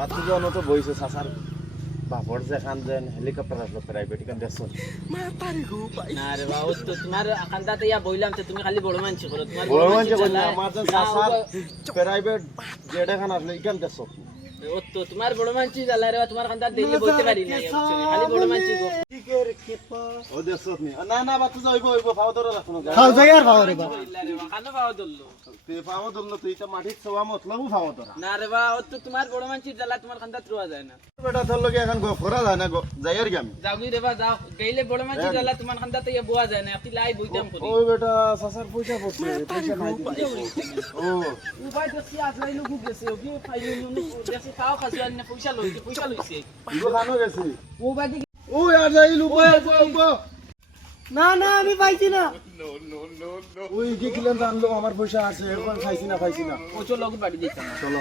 বাচ্চা জন তো বইছে সাসার বাপর যে খান যেন হেলিকপ্টার আসলো প্রাইভেট কান দেখছো না রে বাবা ও তো তোমার আকান্দাতে ইয়া বইলাম তো তুমি খালি বড় মানছি করো তোমার বড় মানুষ কই না চালায়। আমার যে না, সাসার ও- প্রাইভেট জেডে খান আসলো ইকান দেখছো ও তো তোমার বড় মানছি জ্বালা রে বাবা, তোমার আকান্দাতে দিল্লি বলতে পারি না খালি বড় মানছি গো ও দেখছো নি না না বাচ্চা যাইবো হইবো ফাও ধরে রাখো না খাও যাই আর খাও রে বা বললা রে বাবা কানো পাও দললো তুই ফাও ধরলো তুই তো মাটির সওয়া মতলবও ফাও ধরা না রে বাবা ও তো তোমার বড় মানছি জ্বালা তোমার আকান্দাতে রোয়া যায় না বেটা তোর লগে এখন গফরা যায় না যাই আর কি আমি যাও গি রে বাবা যাও গেইলে বড় মানছি জ্বালা তোমার আকান্দাতে ইয়া বোয়া যায় না আপনি লাই বইতাম করি ওই বেটা সাসার পয়সা পড়ছে পয়সা নাই ও উপায় দেখছি আজ লাই লোক গেছে ও কি ফাইল নুন দেখছি খাও খাসি আর না পয়সা লইছে ইগো খানো গেছি ও বাদি ও আর যাইলু বো না না আমি পাইছি না ওই কি কিলেন জানলো আমার পয়সা আছে এখন খাইছি না ও চলো বাড়ি দিতাম চলো